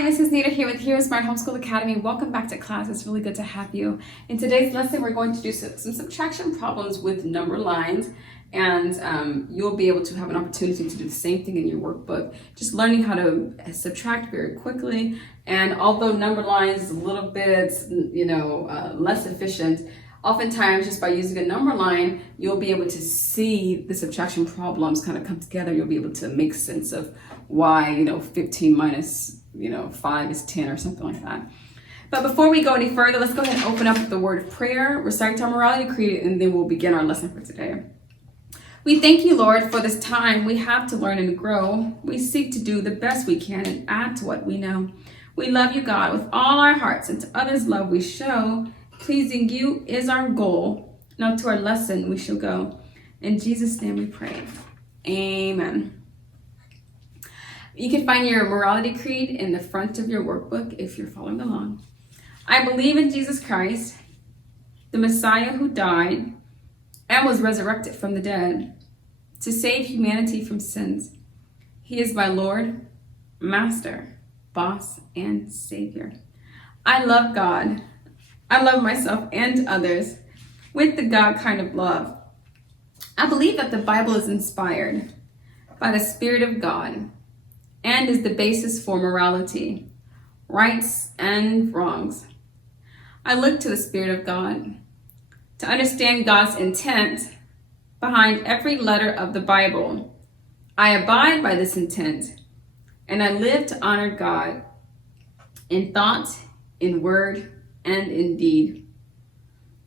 Hi, Mrs. Nita here with HeroesMart Homeschool Academy. Welcome back to class. It's really good to have you. In today's lesson, we're going to do some subtraction problems with number lines, and you'll be able to have an opportunity to do the same thing in your workbook. Just learning how to subtract very quickly, and although number lines is a little bit, less efficient, oftentimes just by using a number line, you'll be able to see the subtraction problems kind of come together. You'll be able to make sense of why, 15 minus 5 is 10 or something like that. But before we go any further, let's go ahead and open up with the word of prayer, recite our morality creed, and then we'll begin our lesson for today. We thank you, Lord, for this time we have to learn and grow. We seek to do the best we can and add to what we know. We love you, God, with all our hearts, and to others love we show. Pleasing you is our goal. Now to our lesson we shall go. In Jesus' name we pray. Amen. You can find your morality creed in the front of your workbook if you're following along. I believe in Jesus Christ, the Messiah who died and was resurrected from the dead to save humanity from sins. He is my Lord, Master, Boss, and Savior. I love God. I love myself and others with the God kind of love. I believe that the Bible is inspired by the Spirit of God and is the basis for morality, rights and wrongs. I look to the Spirit of God to understand God's intent behind every letter of the Bible. I abide by this intent, and I live to honor God in thought, in word, and in deed.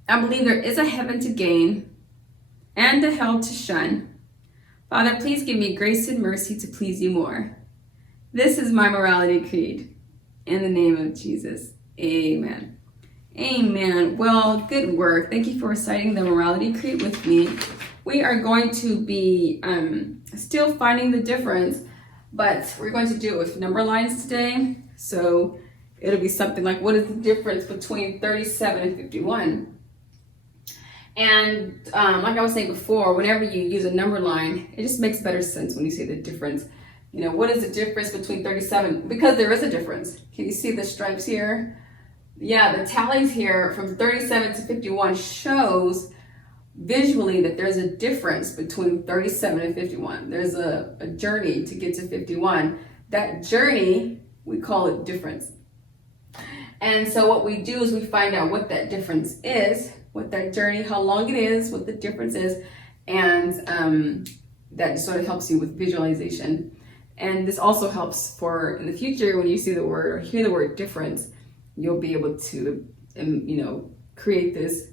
I believe there is a heaven to gain and a hell to shun. Father, please give me grace and mercy to please you more. This is my morality creed. In the name of Jesus, amen. Amen. Well, good work. Thank you for reciting the morality creed with me. We are going to be still finding the difference, but we're going to do it with number lines today. So it'll be something like, what is the difference between 37 and 51? And like I was saying before, whenever you use a number line, it just makes better sense when you say the difference. What is the difference between 37? Because there is a difference. Can you see the stripes here? Yeah, the tallies here from 37 to 51 shows visually that there's a difference between 37 and 51. There's a journey to get to 51. That journey, we call it difference. And so what we do is we find out what that difference is, what that journey, how long it is, what the difference is, and that sort of helps you with visualization. And this also helps for in the future when you see the word or hear the word difference, you'll be able to, create this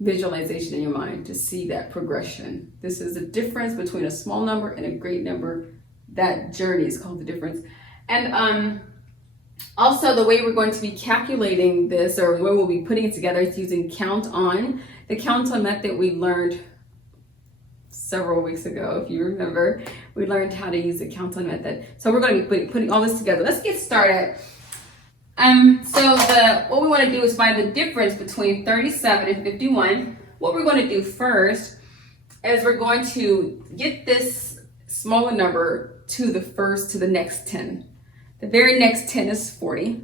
visualization in your mind to see that progression. This is the difference between a small number and a great number. That journey is called the difference. And also the way we're going to be calculating this, or the way we'll be putting it together, is using count on. The count on method we learned several weeks ago, if you remember. We learned how to use the count on method. So we're going to be putting all this together. Let's get started. So what we want to do is find the difference between 37 and 51. What we're going to do first is we're going to get this smaller number to the next 10. The very next 10 is 40.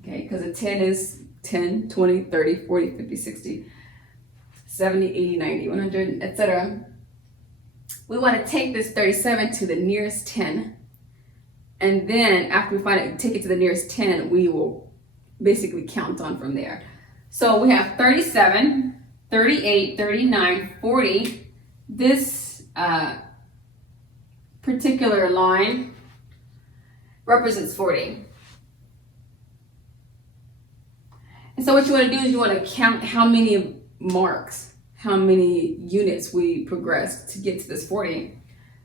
Okay, because a 10 is 10, 20, 30, 40, 50, 60, 70, 80, 90, 100, etc. We want to take this 37 to the nearest 10. And then after we take it to the nearest 10, we will basically count on from there. So we have 37, 38, 39, 40. This particular line represents 40. And so what you want to do is you want to count how many marks, how many units we progressed to get to this 40.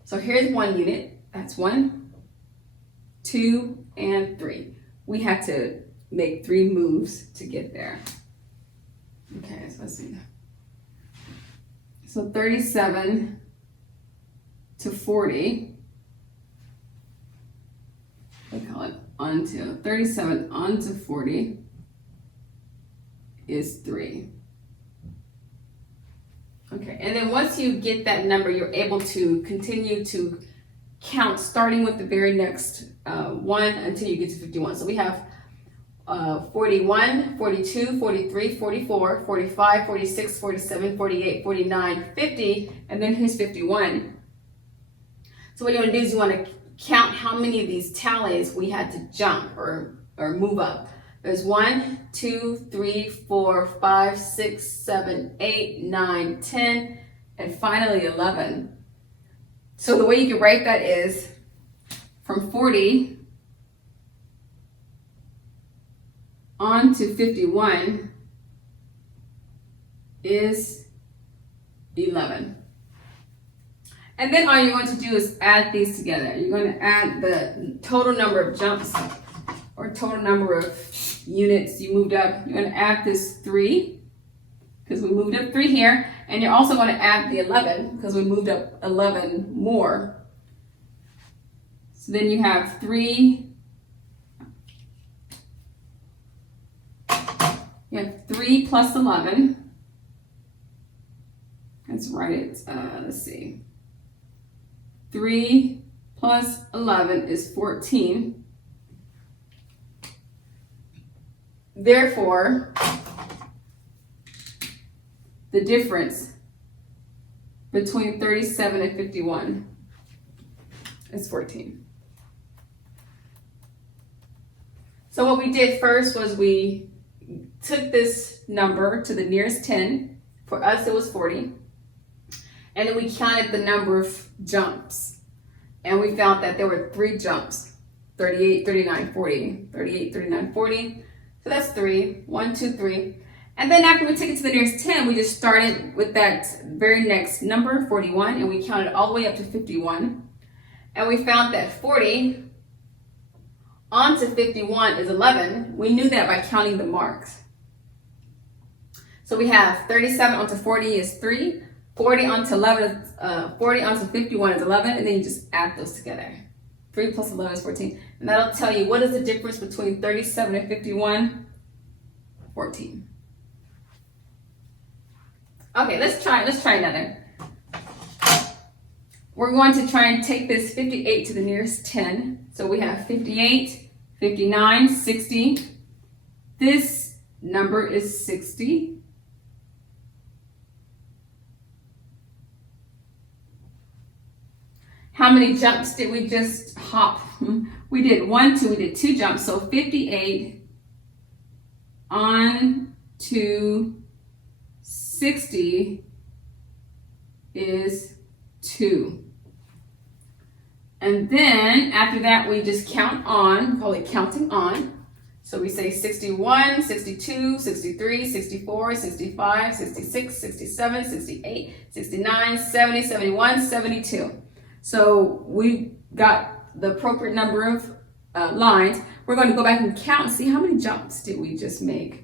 So here's 1 unit. That's 1, 2, and 3. We had to make 3 moves to get there. Okay, so let's see. So 37 to 40. We call it onto 37 onto 40 is 3. Okay, and then once you get that number, you're able to continue to count starting with the very next one until you get to 51. So we have 41, 42, 43, 44, 45, 46, 47, 48, 49, 50, and then here's 51. So what you want to do is you want to count how many of these tallies we had to jump or move up. There's 1, 2, 3, 4, 5, 6, 7, 8, 9, 10, and finally 11. So the way you can write that is from 40 on to 51 is 11. And then all you're going to do is add these together. You're going to add the total number of jumps or total number of units you moved up. You're going to add this 3 because we moved up 3 here. And you're also going to add the 11 because we moved up 11 more. So then you have 3. You have 3 plus 11. Let's write it. Let's see. 3 plus 11 is 14. Therefore, the difference between 37 and 51 is 14. So what we did first was we took this number to the nearest 10. For us, it was 40. And then we counted the number of jumps. And we found that there were 3 jumps. 38, 39, 40. 38, 39, 40. So that's 3. 1, 2, 3. And then after we took it to the nearest 10, we just started with that very next number, 41. And we counted all the way up to 51. And we found that 40 onto 51 is 11. We knew that by counting the marks. So we have 37 onto 40 is 3. 40 onto 11, 40 onto 51 is 11, and then you just add those together. 3 plus 11 is 14. And that'll tell you what is the difference between 37 and 51? 14. Okay, let's try another. We're going to try and take this 58 to the nearest 10. So we have 58, 59, 60. This number is 60. How many jumps did we just hop? We did 1, 2, we did 2 jumps. So 58 on to 60 is 2. And then after that, we just count on, call it counting on. So we say 61, 62, 63, 64, 65, 66, 67, 68, 69, 70, 71, 72. So we got the appropriate number of lines. We're going to go back and count and see how many jumps did we just make.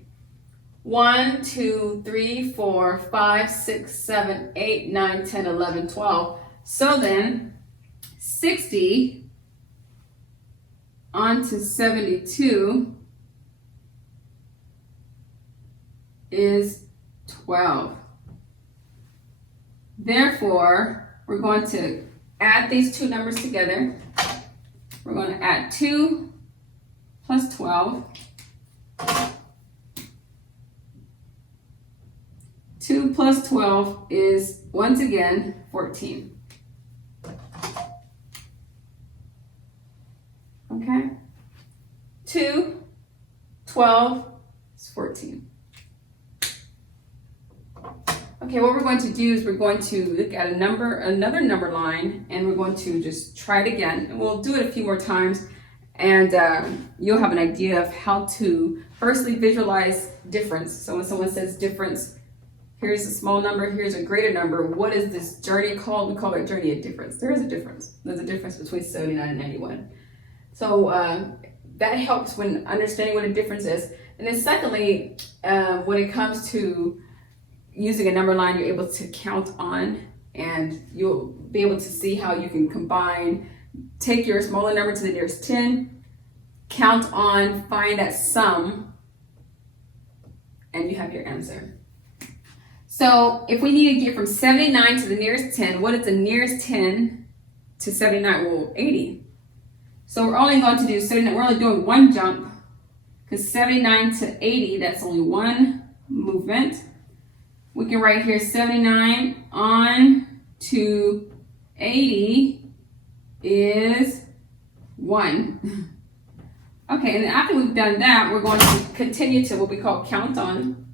1, 2, 3, 4, 5, 6, 7, 8, 9, 10, 11, 12. So then 60 onto 72 is 12. Therefore, we're going to add these two numbers together. We're going to add 2 plus 12. 2 plus 12 is, once again, 14. Okay? 2, 12 is 14. Okay, what we're going to do is we're going to look at another number line, and we're going to just try it again. And we'll do it a few more times, and you'll have an idea of how to firstly visualize difference. So when someone says difference, here's a small number, here's a greater number, what is this journey called? We call it journey of difference. There is a difference. There's a difference between 79 and 91. So that helps when understanding what a difference is. And then secondly, when it comes to using a number line, you're able to count on, and you'll be able to see how you can combine, take your smaller number to the nearest 10, count on, find that sum, and you have your answer. So if we need to get from 79 to the nearest 10, what is the nearest 10 to 79? Well, 80. So we're only going to do 79. We're only doing one jump, because 79 to 80, that's only one movement. We can write here 79 on to 80 is 1. Okay, and then after we've done that, we're going to continue to what we call count on.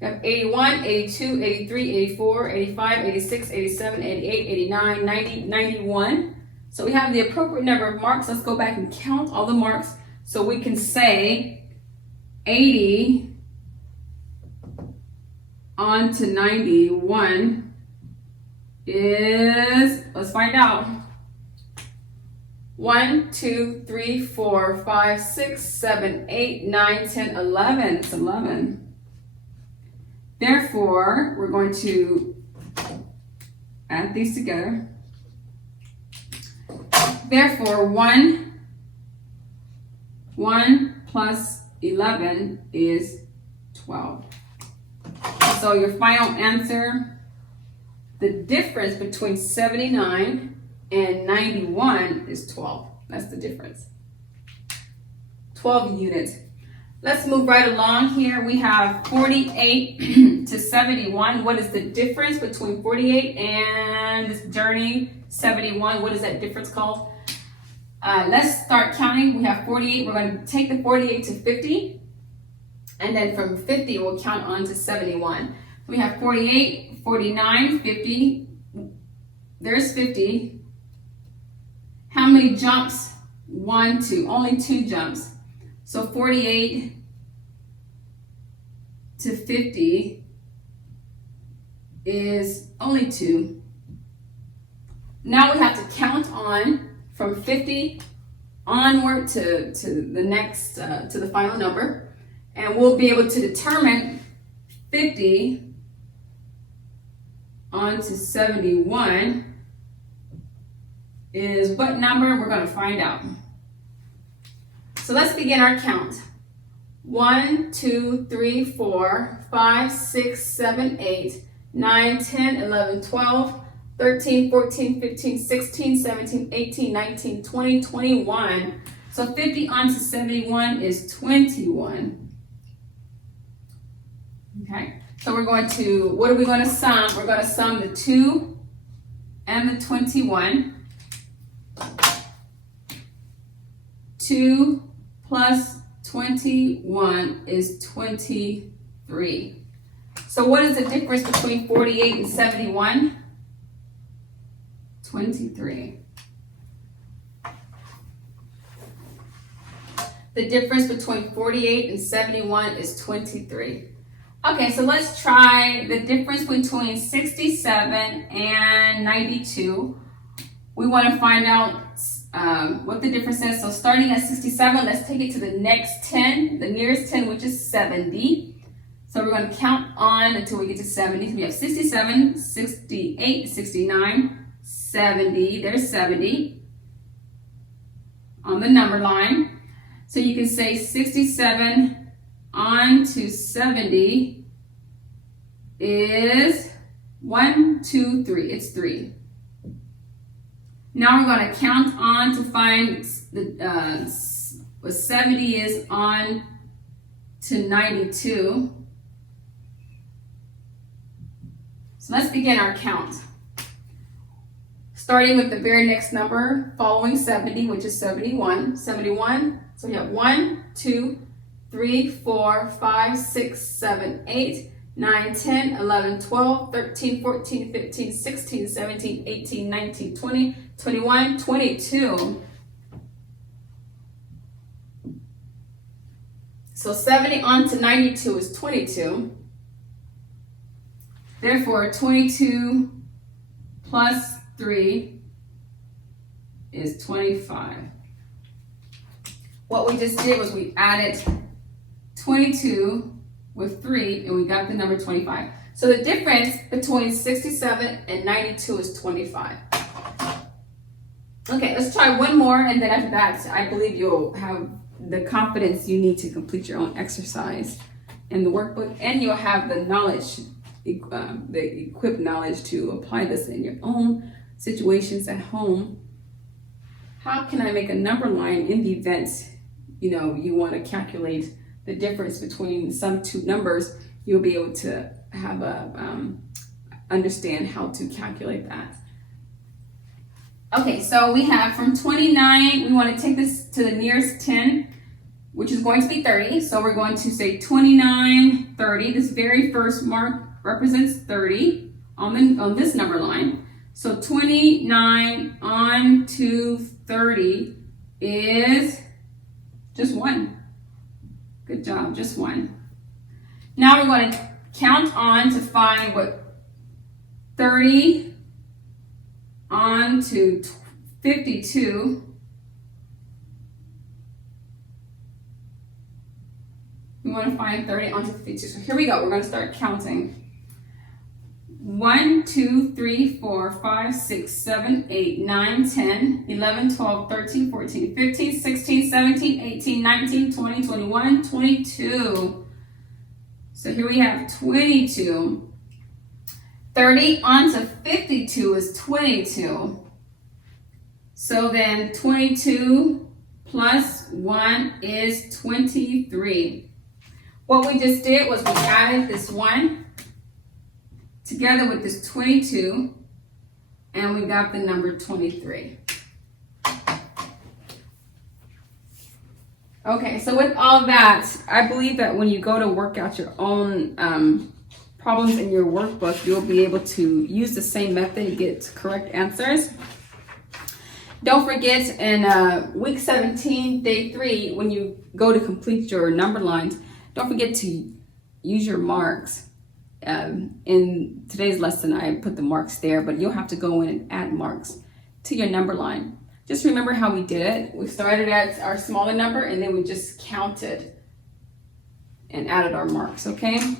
We have 81, 82, 83, 84, 85, 86, 87, 88, 89, 90, 91. So we have the appropriate number of marks. Let's go back and count all the marks so we can say 80 on to 91 is, let's find out. 1, 2, 3, 4, 5, 6, 7, 8, 9, 10, 11. It's 11. Therefore, we're going to add these together. Therefore, 1 plus 11 is 12. So your final answer, the difference between 79 and 91 is 12. That's the difference. 12 units. Let's move right along here. We have 48 to 71. What is the difference between 48 and this journey 71? What is that difference called? Let's start counting. We have 48. We're going to take the 48 to 50. And then from 50, we'll count on to 71. We have 48, 49, 50. There's 50. How many jumps? 1, 2. Only 2 jumps. So 48 to 50 is only 2. Now we have to count on from 50 onward to the next, to the final number. And we'll be able to determine 50 on to 71 is what number. We're going to find out. So let's begin our count. 1, 2, 3, 4, 5, 6, 7, 8, 9, 10, 11, 12, 13, 14, 15, 16, 17, 18, 19, 20, 21. So 50 on to 71 is 21. Okay, so we're going to, what are we going to sum? We're going to sum the 2 and the 21. 2 plus 21 is 23. So what is the difference between 48 and 71? 23. The difference between 48 and 71 is 23. Okay, so let's try the difference between 67 and 92. We want to find out what the difference is. So starting at 67, let's take it to the next 10, the nearest 10, which is 70. So we're going to count on until we get to 70. So we have 67, 68, 69, 70. There's 70 on the number line. So you can say 67 on to 70 is 1, 2, 3. It's 3. Now we're going to count on to find what 70 is on to 92. So let's begin our count. Starting with the very next number following 70, which is 71. 71. So we have 1, 2, 3, 4, 5, 6, 7, 8, 9, 10, 11, 12, 13, 14, 15, 16, 17, 18, 19, 20, 21, 22. So 70 on to 92 is 22. Therefore, 22 plus 3 is 25. What we just did was we added 22 with 3 and we got the number 25. So the difference between 67 and 92 is 25. Okay, let's try one more, and then after that, I believe you'll have the confidence you need to complete your own exercise in the workbook, and you'll have the knowledge, the equipped knowledge to apply this in your own situations at home, how can I make a number line in the event, you want to calculate the difference between some two numbers? You'll be able to have understand how to calculate that. Okay, so we have from 29, we want to take this to the nearest 10, which is going to be 30. So we're going to say 29, 30. This very first mark represents 30 on this number line. So 29 on to 30 is just 1. Good job, just 1. Now we're going to count on to find what 30 on to 52. We want to find 30 on to 52. So here we go. We're going to start counting. 1, 2, 3, 4, 5, 6, 7, 8, 9, 10, 11, 12, 13, 14, 15, 16, 17, 18, 19, 20, 21, 22. So here we have 22. 30 onto 52 is 22. So then 22 plus 1 is 23. What we just did was we added this 1 together with this 22, and we got the number 23. Okay, so with all that, I believe that when you go to work out your own problems in your workbook, you'll be able to use the same method and get correct answers. Don't forget in week 17, day 3, when you go to complete your number lines, don't forget to use your marks. In today's lesson, I put the marks there, but you'll have to go in and add marks to your number line. Just remember how we did it. We started at our smaller number, and then we just counted and added our marks, okay?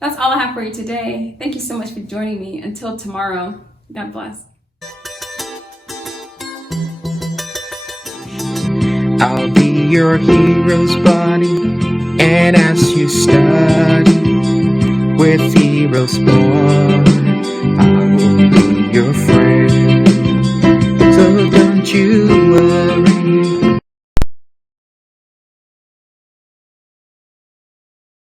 That's all I have for you today. Thank you so much for joining me. Until tomorrow, God bless. I'll be your hero's buddy, and as you study with HeroesMart, I will be